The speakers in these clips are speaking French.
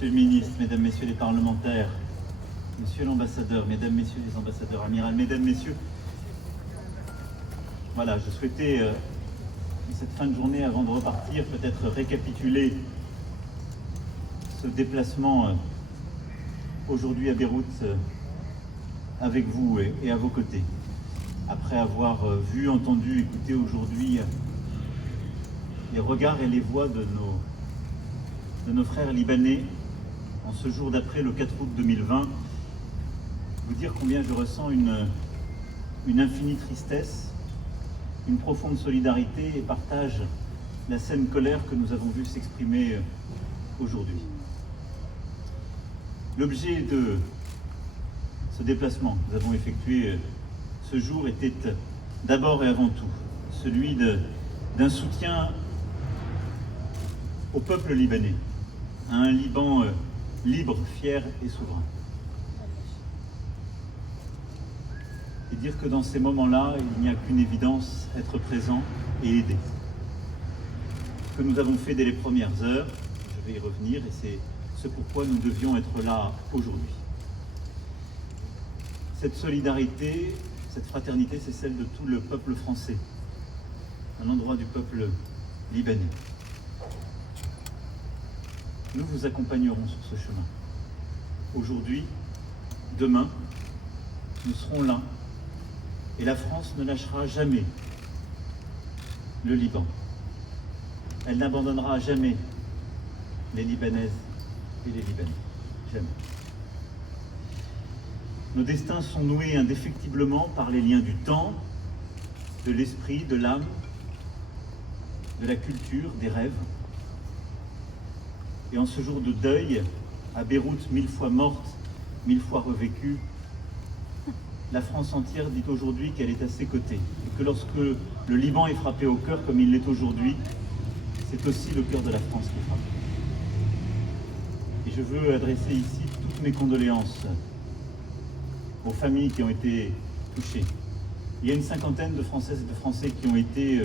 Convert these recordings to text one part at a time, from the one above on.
Monsieur le ministre, mesdames, messieurs les parlementaires, monsieur l'ambassadeur, mesdames, messieurs les ambassadeurs, amiral, mesdames, messieurs, voilà, je souhaitais, cette fin de journée, avant de repartir, peut-être récapituler ce déplacement aujourd'hui à Beyrouth avec vous et à vos côtés. Après avoir vu, entendu, écouté aujourd'hui les regards et les voix de nos frères libanais en ce jour d'après le 4 août 2020, vous dire combien je ressens une infinie tristesse, une profonde solidarité et partage la saine colère que nous avons vu s'exprimer aujourd'hui. L'objet de ce déplacement que nous avons effectué ce jour était d'abord et avant tout celui d'un soutien au peuple libanais, à un Liban libre, fier et souverain. Et dire que dans ces moments-là, il n'y a qu'une évidence, être présent et aider. Ce que nous avons fait dès les premières heures, je vais y revenir, et c'est ce pourquoi nous devions être là aujourd'hui. Cette solidarité, cette fraternité, c'est celle de tout le peuple français, à l'endroit du peuple libanais. Nous vous accompagnerons sur ce chemin. Aujourd'hui, demain, nous serons là. Et la France ne lâchera jamais le Liban. Elle n'abandonnera jamais les Libanaises et les Libanais. Jamais. Nos destins sont noués indéfectiblement par les liens du temps, de l'esprit, de l'âme, de la culture, des rêves. Et en ce jour de deuil, à Beyrouth, 1000 fois morte, 1000 fois revécue, la France entière dit aujourd'hui qu'elle est à ses côtés. Et que lorsque le Liban est frappé au cœur comme il l'est aujourd'hui, c'est aussi le cœur de la France qui est frappé. Et je veux adresser ici toutes mes condoléances aux familles qui ont été touchées. Il y a une cinquantaine de Françaises et de Français qui ont été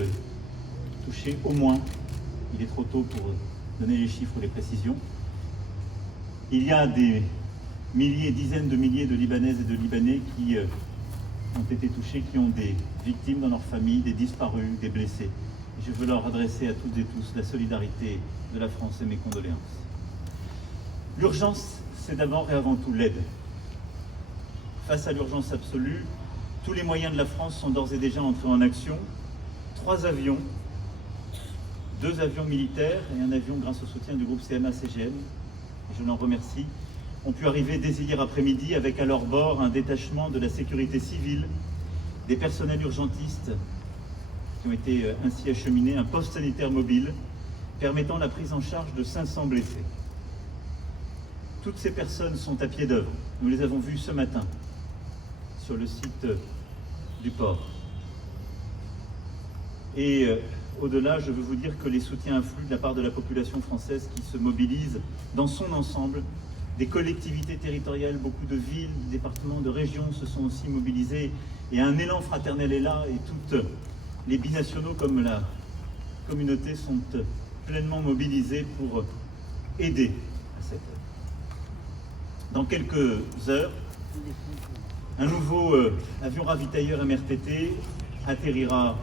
touchés, au moins. Il est trop tôt pour donner les chiffres ou les précisions. Il y a des milliers, dizaines de milliers de Libanaises et de Libanais qui ont été touchés, qui ont des victimes dans leur famille, des disparus, des blessés. Et je veux leur adresser à toutes et tous la solidarité de la France et mes condoléances. L'urgence, c'est d'abord et avant tout l'aide. Face à l'urgence absolue, tous les moyens de la France sont d'ores et déjà entrés en action. 3 avions, 2 avions militaires et un avion grâce au soutien du groupe CMA-CGM, je l'en remercie, ont pu arriver dès hier après-midi avec à leur bord un détachement de la sécurité civile, des personnels urgentistes qui ont été ainsi acheminés, un poste sanitaire mobile permettant la prise en charge de 500 blessés. Toutes ces personnes sont à pied d'œuvre. Nous les avons vues ce matin sur le site du port. Et au-delà, je veux vous dire que les soutiens affluent de la part de la population française qui se mobilise dans son ensemble. Des collectivités territoriales, beaucoup de villes, de départements, de régions se sont aussi mobilisées. Et un élan fraternel est là et toutes les binationaux comme la communauté sont pleinement mobilisés pour aider à cette œuvre. Dans quelques heures, un nouveau avion ravitailleur MRTT atterrira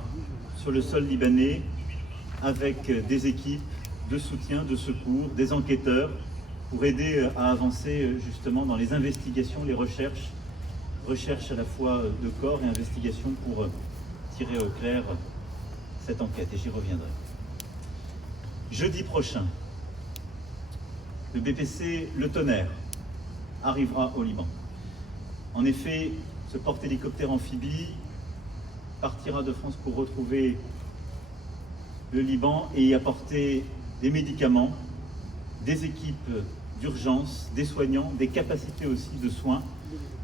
sur le sol libanais avec des équipes de soutien, de secours, des enquêteurs pour aider à avancer justement dans les investigations, les recherches à la fois de corps et investigations pour tirer au clair cette enquête, et j'y reviendrai. Jeudi prochain, le BPC Le Tonnerre arrivera au Liban. En effet, ce porte-hélicoptère amphibie partira de France pour retrouver le Liban et y apporter des médicaments, des équipes d'urgence, des soignants, des capacités aussi de soins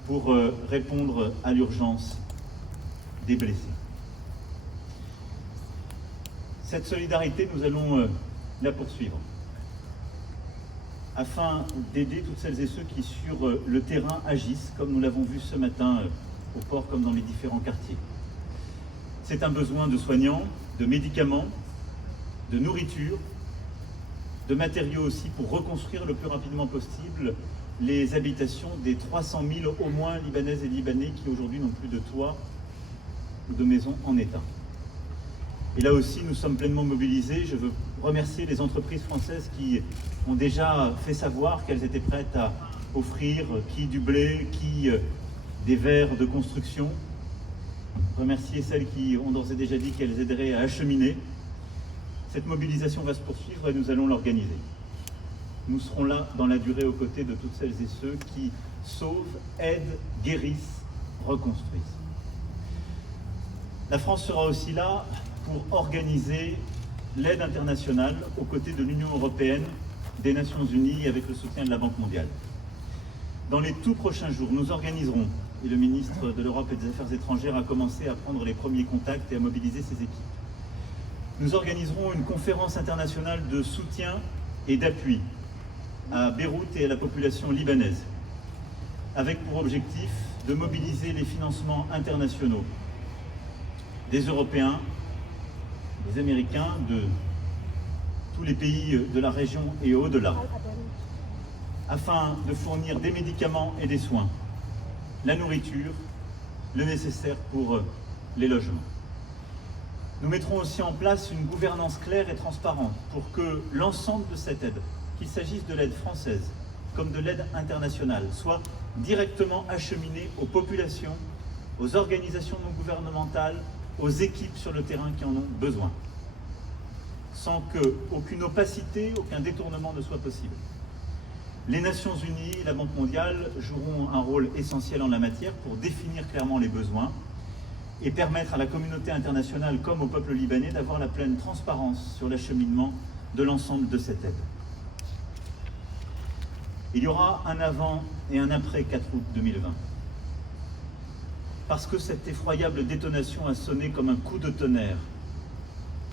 pour répondre à l'urgence des blessés. Cette solidarité, nous allons la poursuivre afin d'aider toutes celles et ceux qui sur le terrain agissent, comme nous l'avons vu ce matin au port comme dans les différents quartiers. C'est un besoin de soignants, de médicaments, de nourriture, de matériaux aussi pour reconstruire le plus rapidement possible les habitations des 300 000 au moins Libanaises et Libanais qui aujourd'hui n'ont plus de toit ou de maison en état. Et là aussi, nous sommes pleinement mobilisés. Je veux remercier les entreprises françaises qui ont déjà fait savoir qu'elles étaient prêtes à offrir qui du blé, qui des verres de construction. Remercier celles qui ont d'ores et déjà dit qu'elles aideraient à acheminer. Cette mobilisation va se poursuivre et nous allons l'organiser. Nous serons là dans la durée aux côtés de toutes celles et ceux qui sauvent, aident, guérissent, reconstruisent. La France sera aussi là pour organiser l'aide internationale aux côtés de l'Union européenne, des Nations Unies et avec le soutien de la Banque mondiale. Dans les tout prochains jours, nous organiserons, et le ministre de l'Europe et des Affaires étrangères a commencé à prendre les premiers contacts et à mobiliser ses équipes. Nous organiserons une conférence internationale de soutien et d'appui à Beyrouth et à la population libanaise, avec pour objectif de mobiliser les financements internationaux des Européens, des Américains, de tous les pays de la région et au-delà, afin de fournir des médicaments et des soins, la nourriture, le nécessaire pour les logements. Nous mettrons aussi en place une gouvernance claire et transparente pour que l'ensemble de cette aide, qu'il s'agisse de l'aide française comme de l'aide internationale, soit directement acheminée aux populations, aux organisations non gouvernementales, aux équipes sur le terrain qui en ont besoin, sans qu'aucune opacité, aucun détournement ne soit possible. Les Nations Unies et la Banque mondiale joueront un rôle essentiel en la matière pour définir clairement les besoins et permettre à la communauté internationale comme au peuple libanais d'avoir la pleine transparence sur l'acheminement de l'ensemble de cette aide. Il y aura un avant et un après 4 août 2020. Parce que cette effroyable détonation a sonné comme un coup de tonnerre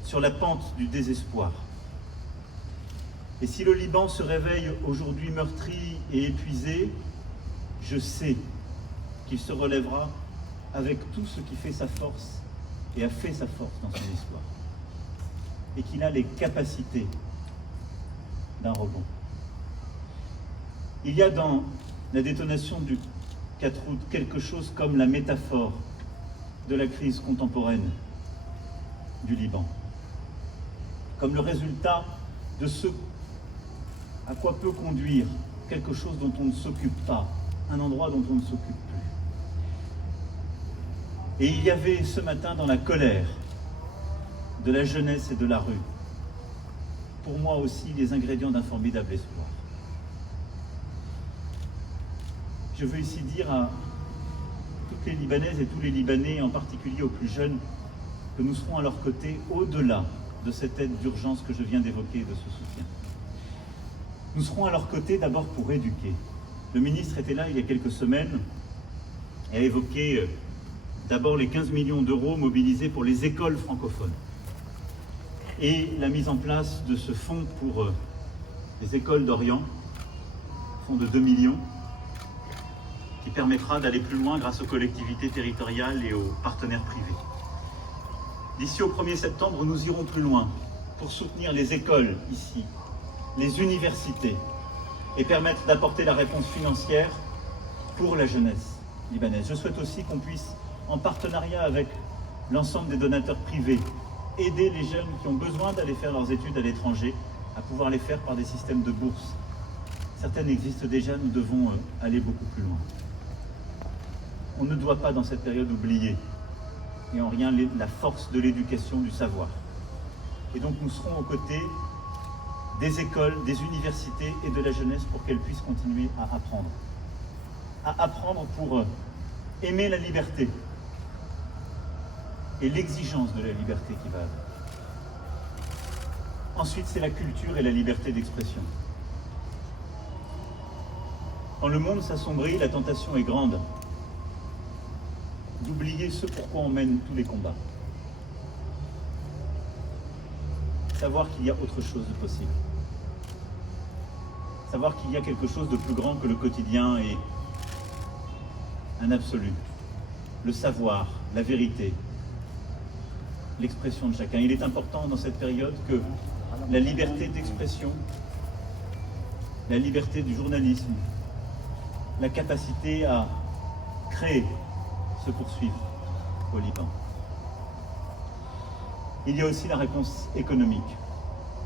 sur la pente du désespoir. Et si le Liban se réveille aujourd'hui meurtri et épuisé, je sais qu'il se relèvera avec tout ce qui fait sa force et a fait sa force dans son histoire. Et qu'il a les capacités d'un rebond. Il y a dans la détonation du 4 août quelque chose comme la métaphore de la crise contemporaine du Liban. Comme le résultat de ce à quoi peut conduire quelque chose dont on ne s'occupe pas, un endroit dont on ne s'occupe plus. Et il y avait ce matin dans la colère de la jeunesse et de la rue, pour moi aussi, les ingrédients d'un formidable espoir. Je veux ici dire à toutes les Libanaises et tous les Libanais, en particulier aux plus jeunes, que nous serons à leur côté au-delà de cette aide d'urgence que je viens d'évoquer et de ce soutien. Nous serons à leur côté d'abord pour éduquer. Le ministre était là il y a quelques semaines et a évoqué d'abord les 15 millions d'euros mobilisés pour les écoles francophones et la mise en place de ce fonds pour les écoles d'Orient, fonds de 2 millions, qui permettra d'aller plus loin grâce aux collectivités territoriales et aux partenaires privés. D'ici au 1er septembre, nous irons plus loin pour soutenir les écoles ici, les universités, et permettre d'apporter la réponse financière pour la jeunesse libanaise. Je souhaite aussi qu'on puisse, en partenariat avec l'ensemble des donateurs privés, aider les jeunes qui ont besoin d'aller faire leurs études à l'étranger à pouvoir les faire par des systèmes de bourse. Certaines existent déjà, nous devons aller beaucoup plus loin. On ne doit pas dans cette période oublier, et en rien, la force de l'éducation, du savoir. Et donc nous serons aux côtés des écoles, des universités et de la jeunesse pour qu'elles puissent continuer à apprendre. À apprendre pour aimer la liberté et l'exigence de la liberté qui va avec. Ensuite, c'est la culture et la liberté d'expression. Quand le monde s'assombrit, la tentation est grande d'oublier ce pourquoi on mène tous les combats. Savoir qu'il y a autre chose de possible. Savoir qu'il y a quelque chose de plus grand que le quotidien et un absolu. Le savoir, la vérité, l'expression de chacun. Il est important dans cette période que la liberté d'expression la liberté du journalisme, la capacité à créer se poursuivent au Liban. Il y a aussi la réponse économique.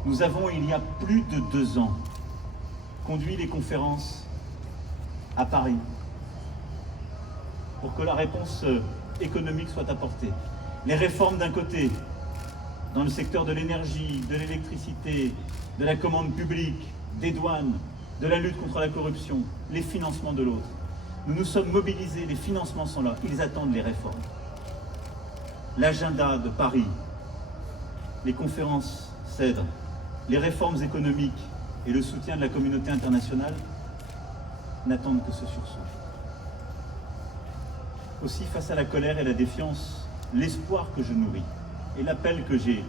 Nous avons, il y a plus de 2 ans, conduit les conférences à Paris pour que la réponse économique soit apportée. Les réformes d'un côté, dans le secteur de l'énergie, de l'électricité, de la commande publique, des douanes, de la lutte contre la corruption, les financements de l'autre. Nous nous sommes mobilisés, les financements sont là, ils attendent les réformes. L'agenda de Paris, les conférences CEDRE, les réformes économiques et le soutien de la communauté internationale n'attendent que ce sursaut. Aussi, face à la colère et la défiance, l'espoir que je nourris et l'appel que j'ai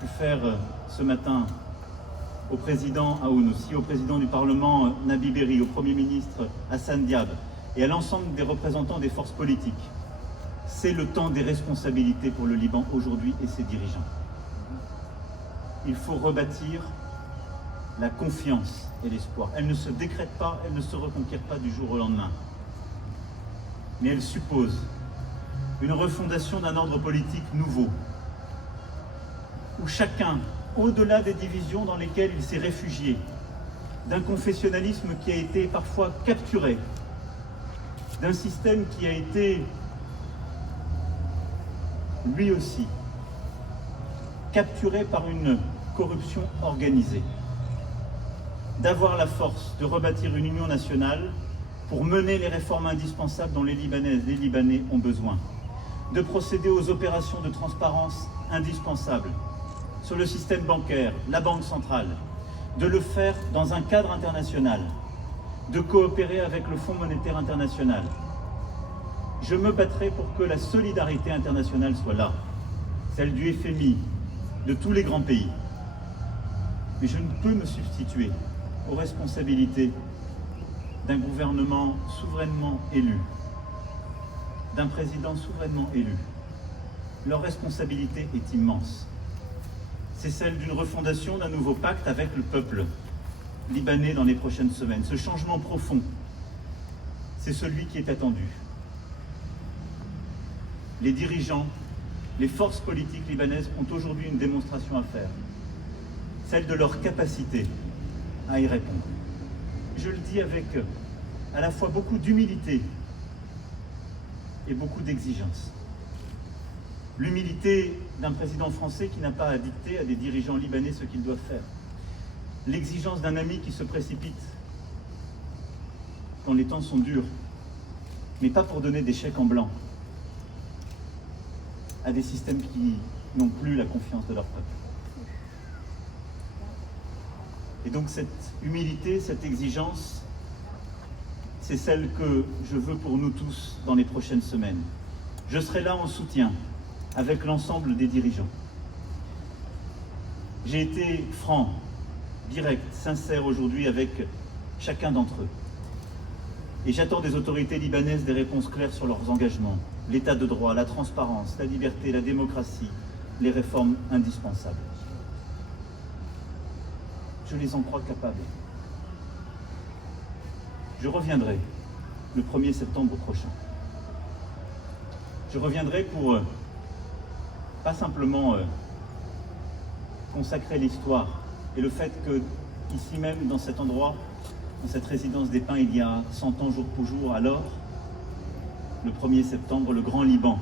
pu faire ce matin au président Aoun, aussi au président du Parlement Nabi Berri, au Premier ministre Hassan Diab et à l'ensemble des représentants des forces politiques, c'est le temps des responsabilités pour le Liban aujourd'hui et ses dirigeants. Il faut rebâtir la confiance et l'espoir. Elle ne se décrète pas, elle ne se reconquiert pas du jour au lendemain. Mais elle suppose une refondation d'un ordre politique nouveau, où chacun, au-delà des divisions dans lesquelles il s'est réfugié, d'un confessionnalisme qui a été parfois capturé, d'un système qui a été, lui aussi, capturé par une corruption organisée, d'avoir la force de rebâtir une union nationale pour mener les réformes indispensables dont les Libanaises et les Libanais ont besoin, de procéder aux opérations de transparence indispensables sur le système bancaire, la Banque centrale, de le faire dans un cadre international, de coopérer avec le Fonds monétaire international. Je me battrai pour que la solidarité internationale soit là, celle du FMI, de tous les grands pays. Mais je ne peux me substituer aux responsabilités d'un gouvernement souverainement élu, d'un président souverainement élu. Leur responsabilité est immense. C'est celle d'une refondation d'un nouveau pacte avec le peuple libanais dans les prochaines semaines. Ce changement profond, c'est celui qui est attendu. Les dirigeants, les forces politiques libanaises ont aujourd'hui une démonstration à faire, celle de leur capacité à y répondre. Je le dis avec à la fois beaucoup d'humilité et beaucoup d'exigence. L'humilité d'un président français qui n'a pas à dicter à des dirigeants libanais ce qu'ils doivent faire. L'exigence d'un ami qui se précipite quand les temps sont durs, mais pas pour donner des chèques en blanc à des systèmes qui n'ont plus la confiance de leur peuple. Et donc cette humilité, cette exigence, c'est celle que je veux pour nous tous dans les prochaines semaines. Je serai là en soutien avec l'ensemble des dirigeants. J'ai été franc, direct, sincère aujourd'hui avec chacun d'entre eux. Et j'attends des autorités libanaises des réponses claires sur leurs engagements, l'état de droit, la transparence, la liberté, la démocratie, les réformes indispensables. Je les en crois capables. Je reviendrai le 1er septembre prochain. Je reviendrai pour pas simplement consacrer l'histoire et le fait que ici même, dans cet endroit, dans cette résidence des Pins, il y a 100 ans jour pour jour, alors, le 1er septembre, le Grand Liban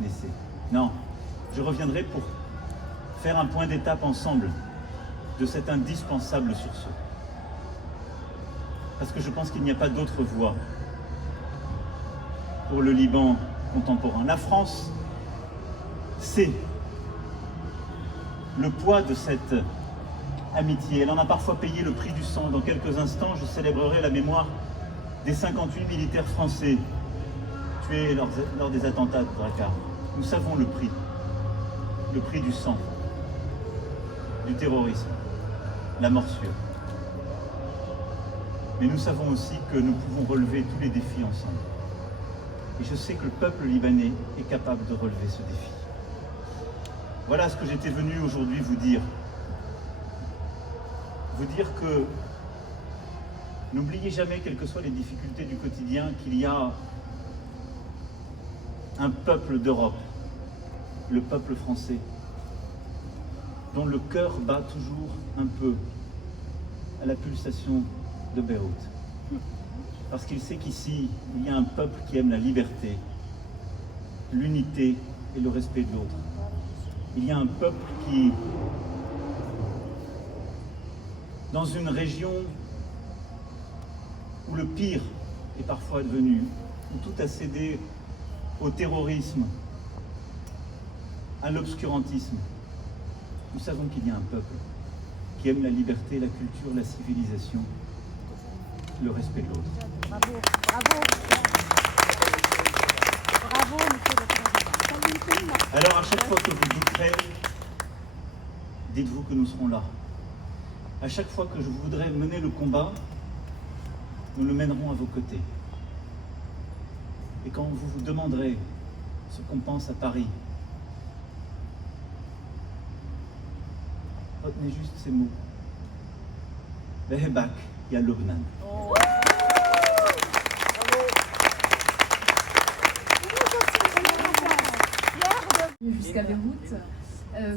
naissait. Non, je reviendrai pour faire un point d'étape ensemble de cet indispensable sursaut. Parce que je pense qu'il n'y a pas d'autre voie pour le Liban contemporain. La France sait le poids de cette amitié. Elle en a parfois payé le prix du sang. Dans quelques instants, je célébrerai la mémoire des 58 militaires français tués lors des attentats de Drakkar. Nous savons le prix du sang, du terrorisme, la morsure. Mais nous savons aussi que nous pouvons relever tous les défis ensemble. Et je sais que le peuple libanais est capable de relever ce défi. Voilà ce que j'étais venu aujourd'hui vous dire. Vous dire que N'oubliez jamais, quelles que soient les difficultés du quotidien, qu'il y a un peuple d'Europe, le peuple français, dont le cœur bat toujours un peu à la pulsation de Beyrouth. Parce qu'il sait qu'ici, il y a un peuple qui aime la liberté, l'unité et le respect de l'autre. Il y a un peuple qui, dans une région où le pire est parfois advenu, où tout a cédé au terrorisme, à l'obscurantisme, nous savons qu'il y a un peuple qui aime la liberté, la culture, la civilisation, le respect de l'autre. Bravo, bravo. Bravo, monsieur le président. Alors à chaque fois que vous douterez, dites-vous que nous serons là. À chaque fois que je voudrais mener le combat, nous le mènerons à vos côtés. Et quand vous vous demanderez ce qu'on pense à Paris, retenez juste ces mots. Behebak ya Lubnan. Jusqu'à Beyrouth.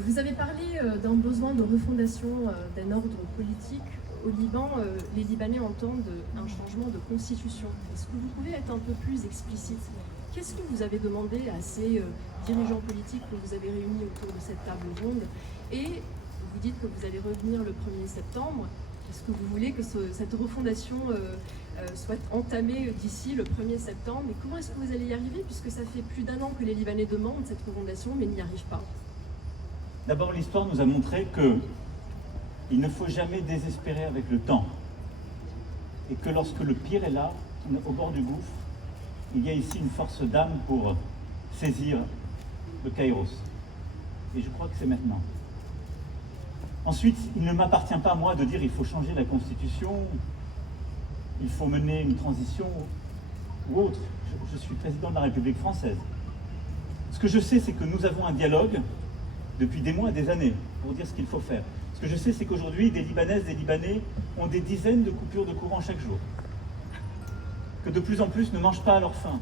Vous avez parlé d'un besoin de refondation d'un ordre politique. Au Liban, les Libanais entendent un changement de constitution. Est-ce que vous pouvez être un peu plus explicite? Qu'est-ce que vous avez demandé à ces dirigeants politiques que vous avez réunis autour de cette table ronde? Et vous dites que vous allez revenir le 1er septembre. Est-ce que vous voulez que cette refondation soit entamée d'ici le 1er septembre? Et comment est-ce que vous allez y arriver, puisque ça fait plus d'1 an que les Libanais demandent cette refondation, mais n'y arrivent pas? D'abord, l'histoire nous a montré qu'il ne faut jamais désespérer avec le temps. Et que lorsque le pire est là, au bord du gouffre, il y a ici une force d'âme pour saisir le Kairos. Et je crois que c'est maintenant. Ensuite, il ne m'appartient pas à moi de dire il faut changer la Constitution, il faut mener une transition ou autre. Je suis président de la République française. Ce que je sais, c'est que nous avons un dialogue depuis des mois et des années pour dire ce qu'il faut faire. Ce que je sais, c'est qu'aujourd'hui, des Libanaises, des Libanais ont des dizaines de coupures de courant chaque jour. Que de plus en plus ne mangent pas à leur faim.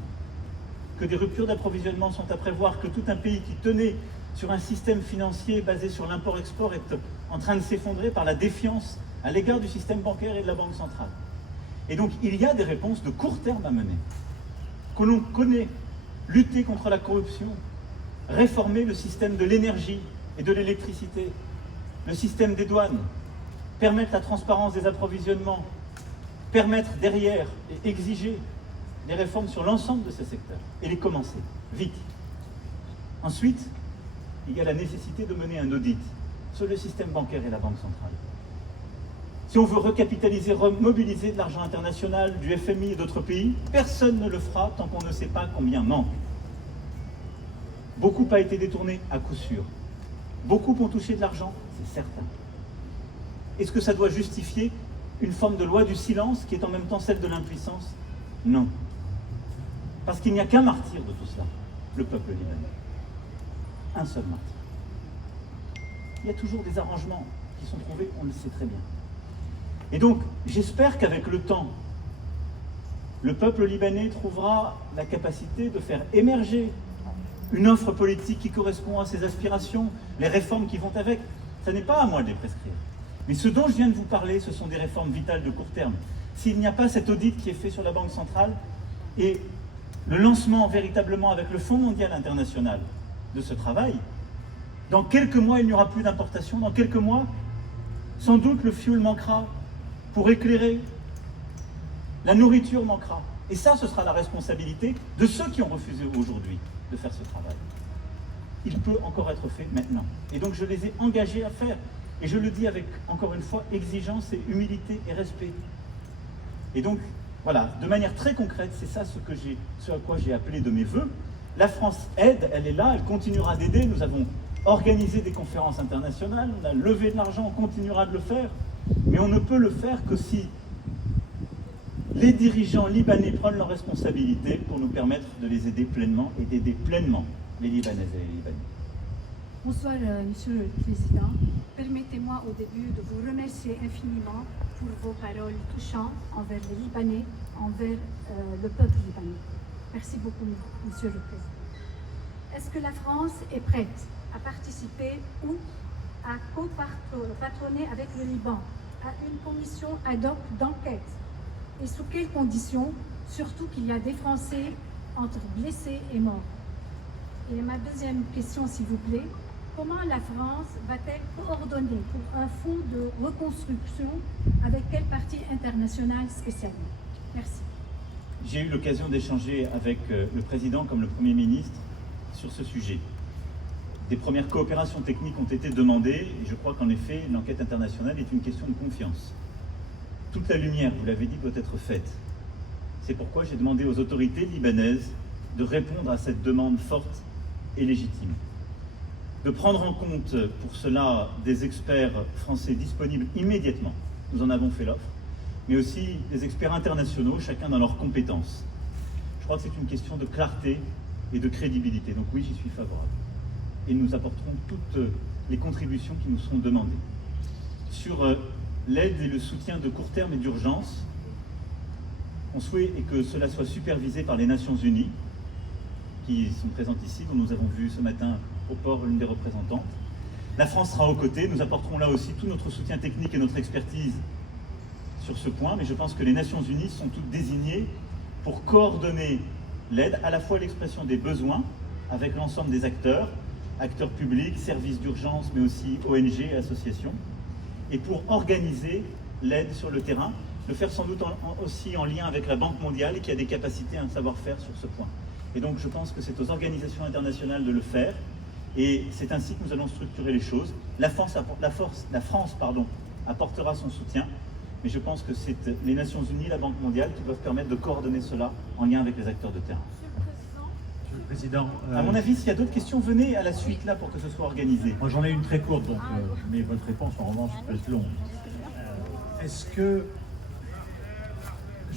Que des ruptures d'approvisionnement sont à prévoir. Que tout un pays qui tenait sur un système financier basé sur l'import-export est en train de s'effondrer par la défiance à l'égard du système bancaire et de la Banque centrale. Et donc, il y a des réponses de court terme à mener. Que l'on connaît, lutter contre la corruption, réformer le système de l'énergie et de l'électricité, le système des douanes, permettre la transparence des approvisionnements, permettre derrière et exiger des réformes sur l'ensemble de ces secteurs et les commencer, vite. Ensuite, il y a la nécessité de mener un audit sur le système bancaire et la Banque centrale. Si on veut recapitaliser, remobiliser de l'argent international, du FMI et d'autres pays, personne ne le fera tant qu'on ne sait pas combien manque. Beaucoup a été détourné à coup sûr. Beaucoup ont touché de l'argent, c'est certain. Est-ce que ça doit justifier une forme de loi du silence qui est en même temps celle de l'impuissance? Non. Parce qu'il n'y a qu'un martyr de tout cela, le peuple libanais. Un seul martyr. Il y a toujours des arrangements qui sont trouvés, on le sait très bien. Et donc, j'espère qu'avec le temps, le peuple libanais trouvera la capacité de faire émerger une offre politique qui correspond à ses aspirations, les réformes qui vont avec. Ce n'est pas à moi de les prescrire. Mais ce dont je viens de vous parler, ce sont des réformes vitales de court terme. S'il n'y a pas cet audit qui est fait sur la Banque centrale et le lancement véritablement avec le Fonds mondial international de ce travail, dans quelques mois, il n'y aura plus d'importation. Dans quelques mois, sans doute, le fioul manquera pour éclairer. La nourriture manquera. Et ça, ce sera la responsabilité de ceux qui ont refusé aujourd'hui de faire ce travail. Il peut encore être fait maintenant. Et donc, je les ai engagés à faire. Et je le dis avec, encore une fois, exigence et humilité et respect. Et donc, voilà, de manière très concrète, c'est ça ce à quoi j'ai appelé de mes vœux. La France aide, elle est là, elle continuera d'aider. Nous avons organisé des conférences internationales, on a levé de l'argent, on continuera de le faire. Mais on ne peut le faire que si les dirigeants libanais prennent leurs responsabilités pour nous permettre de les aider pleinement et d'aider pleinement les Libanaises et les Libanais. Bonsoir, Monsieur le Président. Permettez-moi au début de vous remercier infiniment pour vos paroles touchantes envers les Libanais, envers le peuple libanais. Merci beaucoup, Monsieur le Président. Est-ce que la France est prête à participer ou à co-patronner avec le Liban à une commission ad hoc d'enquête? Et sous quelles conditions, surtout qu'il y a des Français entre blessés et morts? Et ma deuxième question, s'il vous plaît, comment la France va-t-elle coordonner pour un fonds de reconstruction avec quelle partie internationale spécialement? Merci. J'ai eu l'occasion d'échanger avec le Président comme le Premier ministre sur ce sujet. Des premières coopérations techniques ont été demandées et je crois qu'en effet, l'enquête internationale est une question de confiance. Toute la lumière, vous l'avez dit, doit être faite. C'est pourquoi j'ai demandé aux autorités libanaises de répondre à cette demande forte et légitime. De prendre en compte pour cela des experts français disponibles immédiatement, nous en avons fait l'offre, mais aussi des experts internationaux, chacun dans leurs compétences. Je crois que c'est une question de clarté et de crédibilité. Donc oui, j'y suis favorable. Et nous apporterons toutes les contributions qui nous seront demandées. Sur l'aide et le soutien de court terme et d'urgence, on souhaite que cela soit supervisé par les Nations Unies, qui sont présentes ici, dont nous avons vu ce matin au port l'une des représentantes. La France sera aux côtés, nous apporterons là aussi tout notre soutien technique et notre expertise sur ce point, mais je pense que les Nations Unies sont toutes désignées pour coordonner l'aide, à la fois l'expression des besoins avec l'ensemble des acteurs publics, services d'urgence, mais aussi ONG et associations, et pour organiser l'aide sur le terrain, le faire sans doute aussi en lien avec la Banque mondiale qui a des capacités, un savoir-faire sur ce point. Et donc je pense que c'est aux organisations internationales de le faire, et c'est ainsi que nous allons structurer les choses. La France apportera son soutien, mais je pense que c'est les Nations Unies, la Banque mondiale qui doivent permettre de coordonner cela en lien avec les acteurs de terrain. Monsieur le Président, à mon avis, s'il y a d'autres questions, venez à la suite là pour que ce soit organisé. moi j'en ai une très courte, donc, mais votre réponse en revanche peut être longue. Est-ce que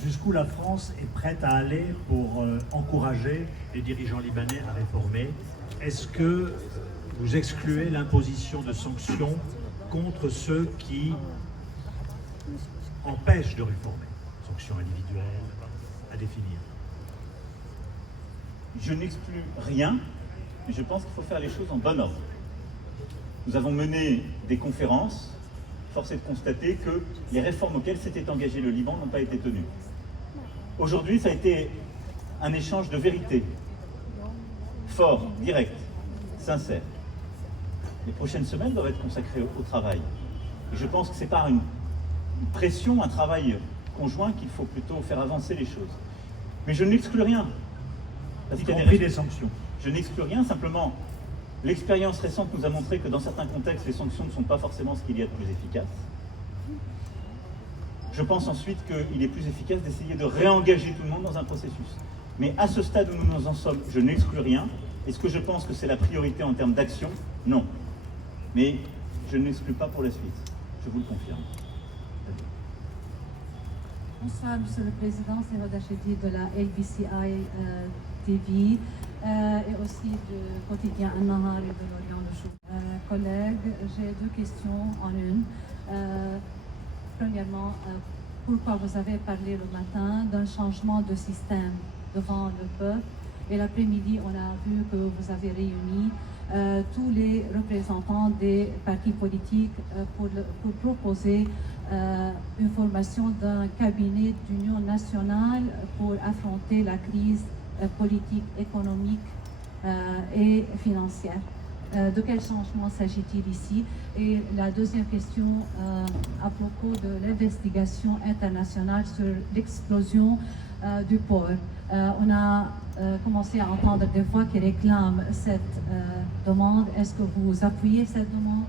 jusqu'où la France est prête à aller pour encourager les dirigeants libanais à réformer? Est-ce que vous excluez l'imposition de sanctions contre ceux qui empêchent de réformer? Sanctions individuelles à définir. Je n'exclus rien, mais je pense qu'il faut faire les choses en bon ordre. Nous avons mené des conférences, force est de constater que les réformes auxquelles s'était engagé le Liban n'ont pas été tenues. Aujourd'hui, ça a été un échange de vérité, fort, direct, sincère. Les prochaines semaines doivent être consacrées au travail. Et je pense que c'est par une pression, un travail conjoint qu'il faut plutôt faire avancer les choses. Mais je n'exclus rien. Y compris des sanctions. Je n'exclus rien, simplement l'expérience récente nous a montré que dans certains contextes, les sanctions ne sont pas forcément ce qu'il y a de plus efficace. Je pense ensuite qu'il est plus efficace d'essayer de réengager tout le monde dans un processus. Mais à ce stade où nous en sommes, je n'exclus rien. Est-ce que je pense que c'est la priorité en termes d'action? Non. Mais je ne l'exclus pas pour la suite. Je vous le confirme. Bonsoir, Monsieur le Président. C'est Roda Chedi de la LBCI TV et aussi du quotidien An-Nahar et de l'Orient le jour. Collègues, j'ai deux questions en une. Premièrement, pourquoi vous avez parlé le matin d'un changement de système devant le peuple et l'après-midi, on a vu que vous avez réuni tous les représentants des partis politiques pour proposer une formation d'un cabinet d'union nationale pour affronter la crise politique, économique et financière. De quel changement s'agit-il ici? Et la deuxième question à propos de l'investigation internationale sur l'explosion du port. On a commencé à entendre des voix qui réclament cette demande. Est-ce que vous appuyez cette demande?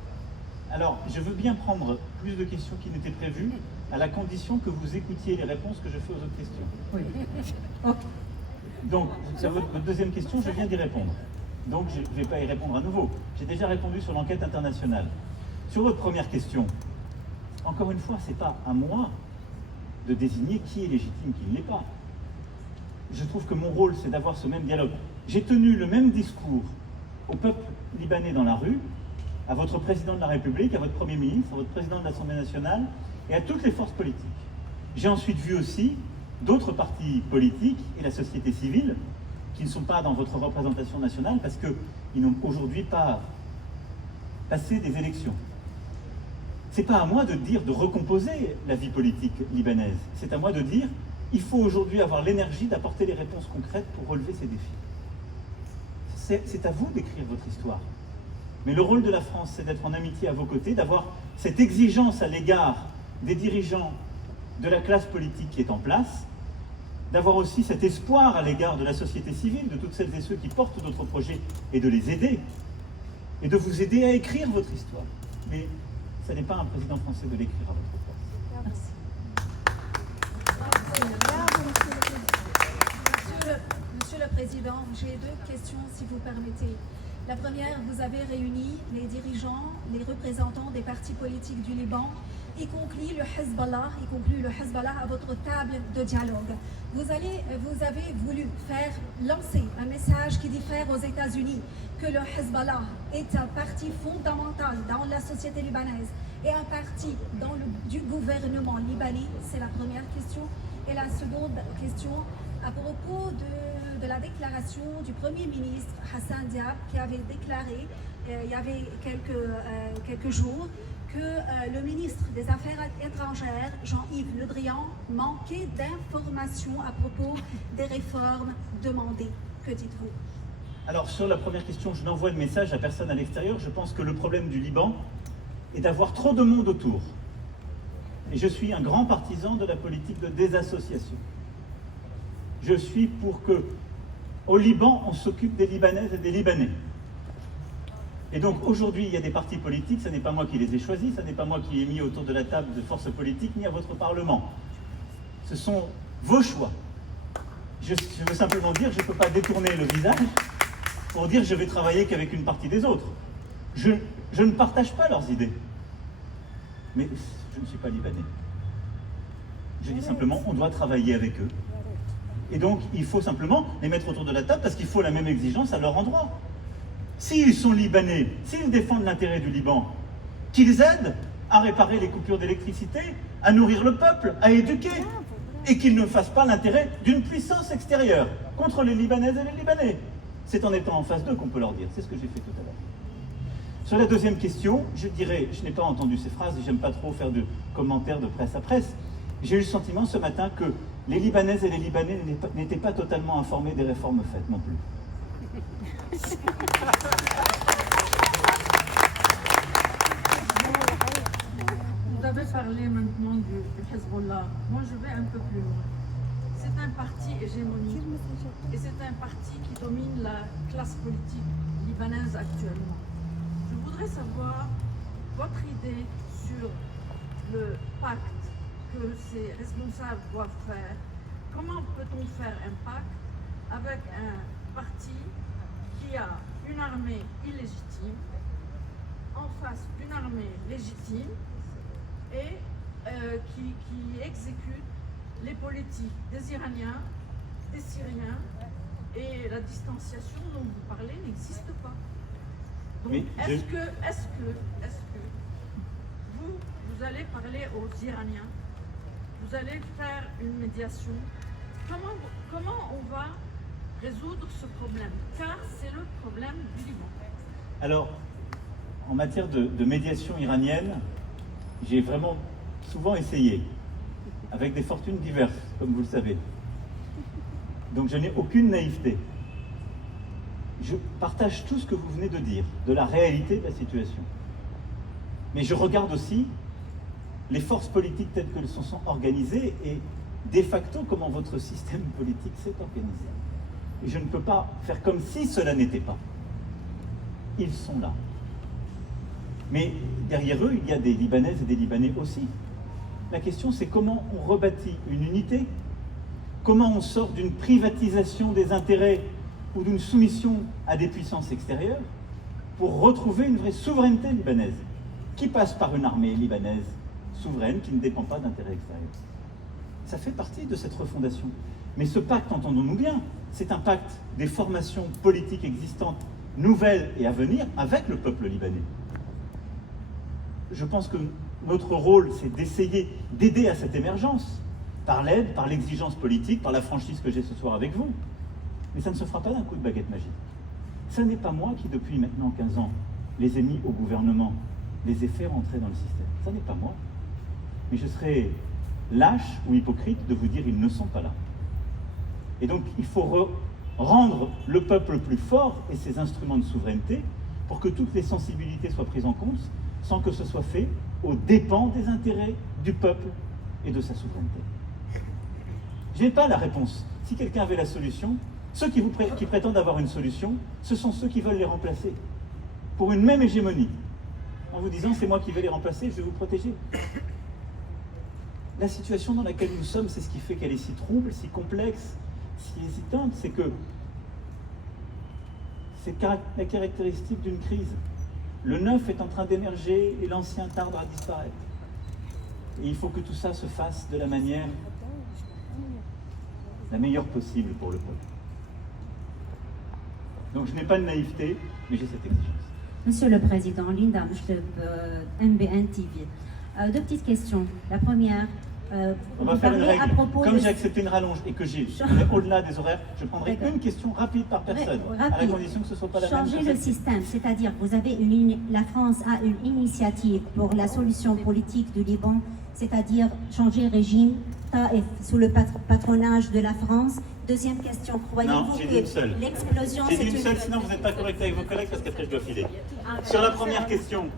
Alors, je veux bien prendre plus de questions qui n'étaient prévues, à la condition que vous écoutiez les réponses que je fais aux autres questions. Oui. Okay. Donc, sur votre deuxième question, je viens d'y répondre. Donc, je ne vais pas y répondre à nouveau. J'ai déjà répondu sur l'enquête internationale. Sur votre première question, encore une fois, ce n'est pas à moi de désigner qui est légitime, qui ne l'est pas. Je trouve que mon rôle, c'est d'avoir ce même dialogue. J'ai tenu le même discours au peuple libanais dans la rue, à votre président de la République, à votre Premier ministre, à votre président de l'Assemblée nationale et à toutes les forces politiques. J'ai ensuite vu aussi d'autres partis politiques et la société civile qui ne sont pas dans votre représentation nationale parce qu'ils n'ont aujourd'hui pas passé des élections. C'est pas à moi de dire de recomposer la vie politique libanaise. C'est à moi de dire il faut aujourd'hui avoir l'énergie d'apporter les réponses concrètes pour relever ces défis. C'est à vous d'écrire votre histoire. Mais le rôle de la France, c'est d'être en amitié à vos côtés, d'avoir cette exigence à l'égard des dirigeants de la classe politique qui est en place, d'avoir aussi cet espoir à l'égard de la société civile, de toutes celles et ceux qui portent d'autres projets, et de les aider, et de vous aider à écrire votre histoire. Mais ce n'est pas un président français de l'écrire à votre place. Monsieur le Président, j'ai deux questions si vous permettez. La première, vous avez réuni les dirigeants, les représentants des partis politiques du Liban, y compris le Hezbollah à votre table de dialogue. Vous avez voulu faire lancer un message qui diffère aux États-Unis, que le Hezbollah est un parti fondamental dans la société libanaise et un parti du gouvernement libanais. C'est la première question. Et la seconde question, à propos de la déclaration du Premier ministre Hassan Diab, qui avait déclaré il y avait quelques jours que le ministre des Affaires étrangères, Jean-Yves Le Drian, manquait d'informations à propos des réformes demandées. Que dites-vous? Alors sur la première question, je n'envoie de message à personne à l'extérieur. Je pense que le problème du Liban est d'avoir trop de monde autour. Et je suis un grand partisan de la politique de désassociation. Je suis pour que, au Liban, on s'occupe des Libanaises et des Libanais. Et donc aujourd'hui, il y a des partis politiques, ce n'est pas moi qui les ai choisis, ce n'est pas moi qui ai mis autour de la table de forces politiques, ni à votre Parlement. Ce sont vos choix. Je veux simplement dire, je ne peux pas détourner le visage pour dire je vais travailler qu'avec une partie des autres. Je ne partage pas leurs idées. Mais je ne suis pas libanais. Je dis simplement, on doit travailler avec eux. Et donc, il faut simplement les mettre autour de la table parce qu'il faut la même exigence à leur endroit. S'ils sont libanais, s'ils défendent l'intérêt du Liban, qu'ils aident à réparer les coupures d'électricité, à nourrir le peuple, à éduquer, et qu'ils ne fassent pas l'intérêt d'une puissance extérieure contre les Libanaises et les Libanais. C'est en étant en face d'eux qu'on peut leur dire. C'est ce que j'ai fait tout à l'heure. Sur la deuxième question, je dirais, je n'ai pas entendu ces phrases et j'aime pas trop faire de commentaires de presse à presse. J'ai eu le sentiment ce matin que les Libanaises et les Libanais n'étaient pas totalement informés des réformes faites non plus. Vous avez parlé maintenant du Hezbollah. Moi, je vais un peu plus loin. C'est un parti hégémonique et c'est un parti qui domine la classe politique libanaise actuellement. Je voudrais savoir votre idée sur le pacte que ces responsables doivent faire. Comment peut-on faire un pacte avec un parti qui a une armée illégitime, en face d'une armée légitime et qui exécute les politiques des Iraniens, des Syriens, et la distanciation dont vous parlez n'existe pas. Donc est-ce que vous allez parler aux Iraniens, vous allez faire une médiation? Comment on va résoudre ce problème? Car c'est le problème du Liban. Alors, en matière de médiation iranienne, j'ai vraiment souvent essayé, avec des fortunes diverses, comme vous le savez. Donc je n'ai aucune naïveté. Je partage tout ce que vous venez de dire, de la réalité de la situation. Mais je regarde aussi les forces politiques telles qu'elles sont organisées et de facto comment votre système politique s'est organisé. Et je ne peux pas faire comme si cela n'était pas. Ils sont là. Mais derrière eux, il y a des Libanaises et des Libanais aussi. La question, c'est comment on rebâtit une unité, comment on sort d'une privatisation des intérêts ou d'une soumission à des puissances extérieures pour retrouver une vraie souveraineté libanaise qui passe par une armée libanaise souveraine qui ne dépend pas d'intérêts extérieurs. Ça fait partie de cette refondation. Mais ce pacte, entendons-nous bien, c'est un pacte des formations politiques existantes nouvelle et à venir avec le peuple libanais. Je pense que notre rôle, c'est d'essayer d'aider à cette émergence, par l'aide, par l'exigence politique, par la franchise que j'ai ce soir avec vous. Mais ça ne se fera pas d'un coup de baguette magique. Ce n'est pas moi qui, depuis maintenant 15 ans, les ai mis au gouvernement, les ai fait rentrer dans le système. Ce n'est pas moi. Mais je serais lâche ou hypocrite de vous dire ils ne sont pas là. Et donc il faut rendre le peuple plus fort et ses instruments de souveraineté pour que toutes les sensibilités soient prises en compte sans que ce soit fait aux dépens des intérêts du peuple et de sa souveraineté. Je n'ai pas la réponse. Si quelqu'un avait la solution, ceux qui prétendent avoir une solution, ce sont ceux qui veulent les remplacer pour une même hégémonie, en vous disant c'est moi qui vais les remplacer, je vais vous protéger. La situation dans laquelle nous sommes, c'est ce qui fait qu'elle est si trouble, si complexe, si hésitante, c'est que c'est la caractéristique d'une crise. Le neuf est en train d'émerger et l'ancien tarde à disparaître. Et il faut que tout ça se fasse de la manière la meilleure possible pour le peuple. Donc je n'ai pas de naïveté, mais j'ai cette exigence. Monsieur le Président, Linda Mouchteb, MBN TV. Deux petites questions. La première, on va faire une règle. Comme j'ai accepté une rallonge et que j'ai au-delà des horaires, je prendrai une question rapide par personne, à la condition que ce ne soit pas la même. Changer le système, c'est-à-dire vous avez la France a une initiative pour la solution politique du Liban, c'est-à-dire changer régime sous le patronage de la France. Deuxième question, croyez-vous que l'explosion... J'ai dit une seule, sinon vous n'êtes pas correct avec vos collègues parce qu'après je dois filer. Sur la première question,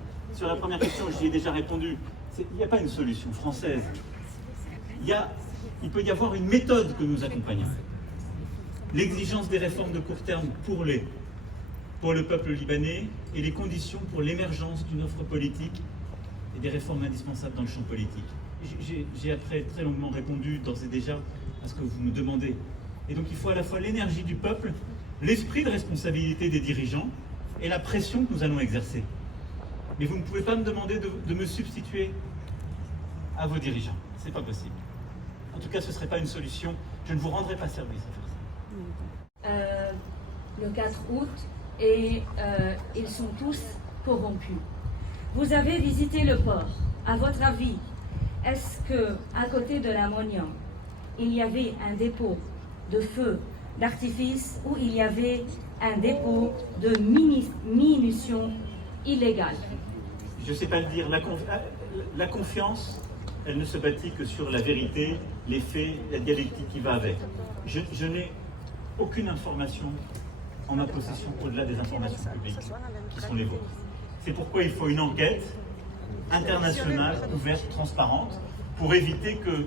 j'y ai déjà répondu. Il n'y a pas une solution française. Il peut y avoir une méthode que nous accompagnons. L'exigence des réformes de court terme pour le peuple libanais et les conditions pour l'émergence d'une offre politique et des réformes indispensables dans le champ politique. J'ai après très longuement répondu d'ores et déjà à ce que vous me demandez. Et donc il faut à la fois l'énergie du peuple, l'esprit de responsabilité des dirigeants et la pression que nous allons exercer. Mais vous ne pouvez pas me demander de me substituer à vos dirigeants. C'est pas possible. En tout cas, ce ne serait pas une solution. Je ne vous rendrai pas service à faire ça. Le 4 août, et ils sont tous corrompus. Vous avez visité le port. À votre avis, est-ce qu'à côté de l'ammonium, il y avait un dépôt de feu d'artifice ou il y avait un dépôt de munitions illégales? Je ne sais pas le dire. La confiance, elle ne se bâtit que sur la vérité, les faits, la dialectique qui va avec. Je n'ai aucune information en ma possession au-delà des informations publiques qui sont les vôtres. C'est pourquoi il faut une enquête internationale, ouverte, transparente, pour éviter que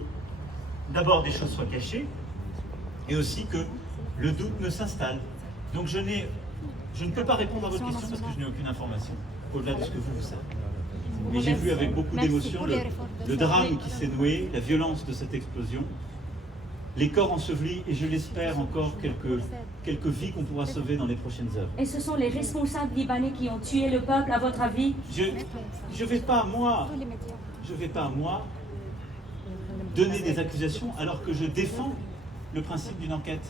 d'abord des choses soient cachées et aussi que le doute ne s'installe. Donc je ne peux pas répondre à votre question parce que je n'ai aucune information au-delà de ce que vous savez. Mais j'ai vu avec beaucoup d'émotion le drame qui s'est noué, la violence de cette explosion, les corps ensevelis et je l'espère encore quelques vies qu'on pourra sauver dans les prochaines heures. Et ce sont les responsables libanais qui ont tué le peuple, à votre avis? Je vais pas moi donner des accusations alors que je défends le principe d'une enquête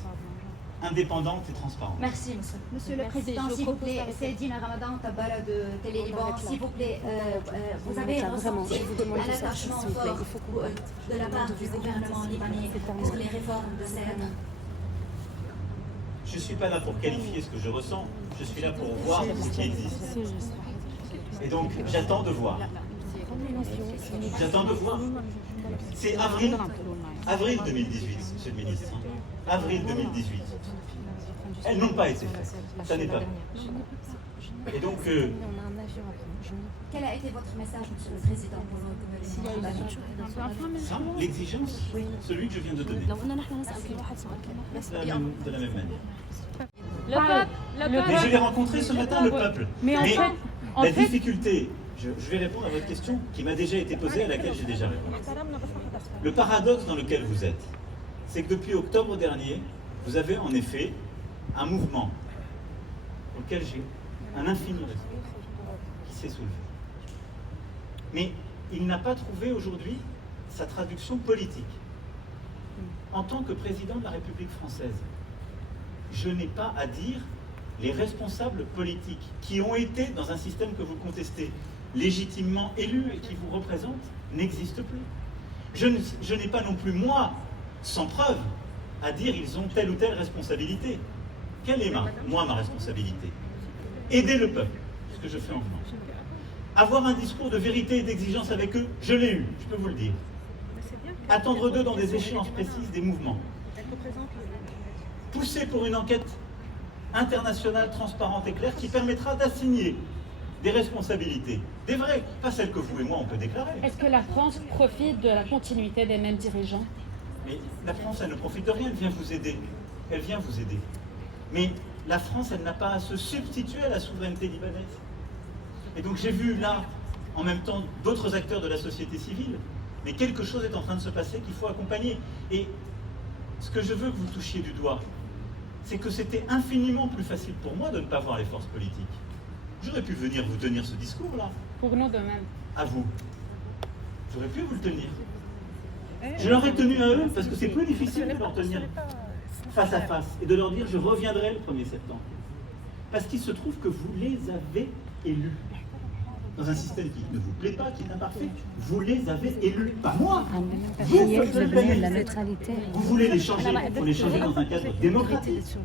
indépendante et transparente. Merci, monsieur. Monsieur le Président, s'il vous plaît, c'est Dina Ramadan Tabara de Télé Liban. S'il vous plaît, vous avez ressenti un attachement fort de la part du gouvernement libanais pour les réformes de CERN. Je ne suis pas là pour qualifier ce que je ressens, je suis là pour voir ce qui existe. Et donc, j'attends de voir. J'attends de voir. C'est avril 2018, monsieur le ministre. Avril 2018. Elles n'ont pas été faites. Ça n'est pas fait. Et donc... Quel a été votre message, monsieur le Président, pour le gouvernement? Ça, l'exigence, celui que je viens de donner. De la même manière. Mais je l'ai rencontré ce matin, le peuple. Mais la difficulté, je vais répondre à votre question qui m'a déjà été posée, à laquelle j'ai déjà répondu. Le paradoxe dans lequel vous êtes, c'est que depuis octobre dernier, vous avez en effet un mouvement auquel j'ai un infini respect qui s'est soulevé. Mais il n'a pas trouvé aujourd'hui sa traduction politique. En tant que président de la République française, je n'ai pas à dire les responsables politiques qui ont été dans un système que vous contestez, légitimement élus et qui vous représentent, n'existent plus. Je n'ai pas non plus, moi, sans preuve, à dire ils ont telle ou telle responsabilité. Quelle est ma responsabilité? Aider le peuple, ce que je fais en venant. Avoir un discours de vérité et d'exigence avec eux, je l'ai eu, je peux vous le dire. Attendre d'eux dans des échéances précises des mouvements. Pousser pour une enquête internationale, transparente et claire qui permettra d'assigner des responsabilités, des vraies, pas celles que vous et moi on peut déclarer. Est-ce que la France profite de la continuité des mêmes dirigeants? Mais la France, elle ne profite de rien, elle vient vous aider. Elle vient vous aider. Mais la France, elle n'a pas à se substituer à la souveraineté libanaise. Et donc j'ai vu là, en même temps, d'autres acteurs de la société civile, mais quelque chose est en train de se passer qu'il faut accompagner. Et ce que je veux que vous touchiez du doigt, c'est que c'était infiniment plus facile pour moi de ne pas voir les forces politiques. J'aurais pu venir vous tenir ce discours-là. Pour nous de même. À vous. J'aurais pu vous le tenir. Je leur ai tenu à eux parce que c'est plus difficile de leur tenir face à face et de leur dire je reviendrai le 1er septembre. Parce qu'il se trouve que vous les avez élus. Dans un système qui ne vous plaît pas, qui est imparfait, vous les avez élus, pas moi. Vous voulez les changer, il faut les changer dans un cadre démocratique.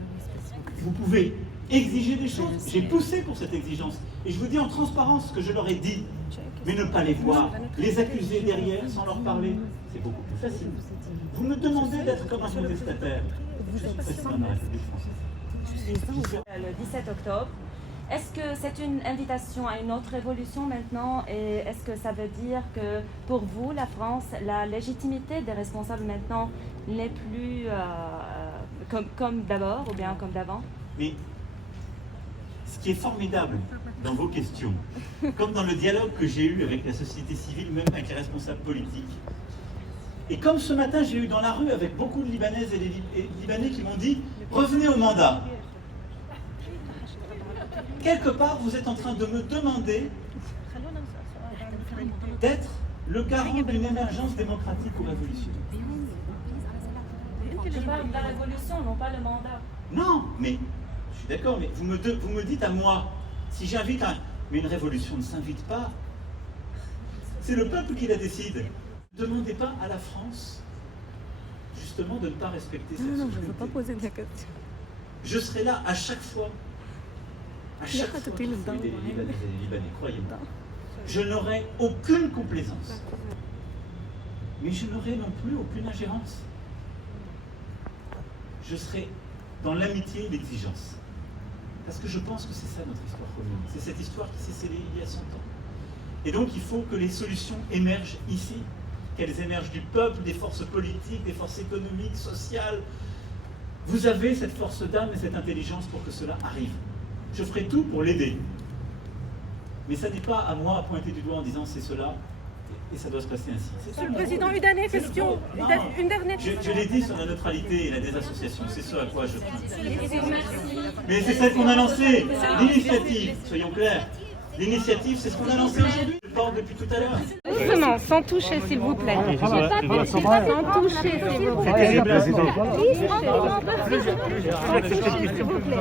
Vous pouvez exiger des choses. J'ai poussé pour cette exigence. Et je vous dis en transparence ce que je leur ai dit. Mais ne pas les voir, les accuser derrière sans leur parler, c'est beaucoup plus facile. Vous me demandez d'être comme un contestataire. Je suis président de la République française. Le 17 octobre. Est-ce que c'est une invitation à une autre révolution maintenant et est-ce que ça veut dire que pour vous, la France, la légitimité des responsables maintenant n'est plus comme d'abord ou bien comme d'avant? Mais ce qui est formidable dans vos questions, comme dans le dialogue que j'ai eu avec la société civile, même avec les responsables politiques, et comme ce matin j'ai eu dans la rue avec beaucoup de Libanaises et de Libanais qui m'ont dit « revenez au mandat ». Quelque part, vous êtes en train de me demander d'être le garant d'une émergence démocratique ou révolutionnaire. Je parle de la révolution, non pas le mandat. Non, mais je suis d'accord, mais vous me dites à moi, si j'invite mais une révolution ne s'invite pas. C'est le peuple qui la décide. Ne demandez pas à la France, justement, de ne pas respecter cette souveraineté. Je ne veux pas poser la question. Je serai là à chaque fois. À chaque fois qu'il faut aider les Libanais et les Libanais, croyez-moi. Je n'aurai aucune complaisance. Mais je n'aurai non plus aucune ingérence. Je serai dans l'amitié et l'exigence. Parce que je pense que c'est ça notre histoire commune. C'est cette histoire qui s'est scellée il y a 100 ans. Et donc il faut que les solutions émergent ici. Qu'elles émergent du peuple, des forces politiques, des forces économiques, sociales. Vous avez cette force d'âme et cette intelligence pour que cela arrive. Je ferai tout pour l'aider. Mais ça n'est pas à moi à pointer du doigt en disant c'est cela et ça doit se passer ainsi. Monsieur le Président, une dernière question. Une dernière question. Je l'ai dit sur la neutralité et la désassociation, c'est ce à quoi je tiens. Mais c'est celle qu'on a lancée, l'initiative, soyons clairs. L'initiative, c'est ce qu'on a lancé aujourd'hui. Je parle depuis tout à l'heure. Doucement, sans toucher s'il vous plaît. Sans toucher s'il vous plaît. C'est terrible, Sans toucher s'il vous plaît.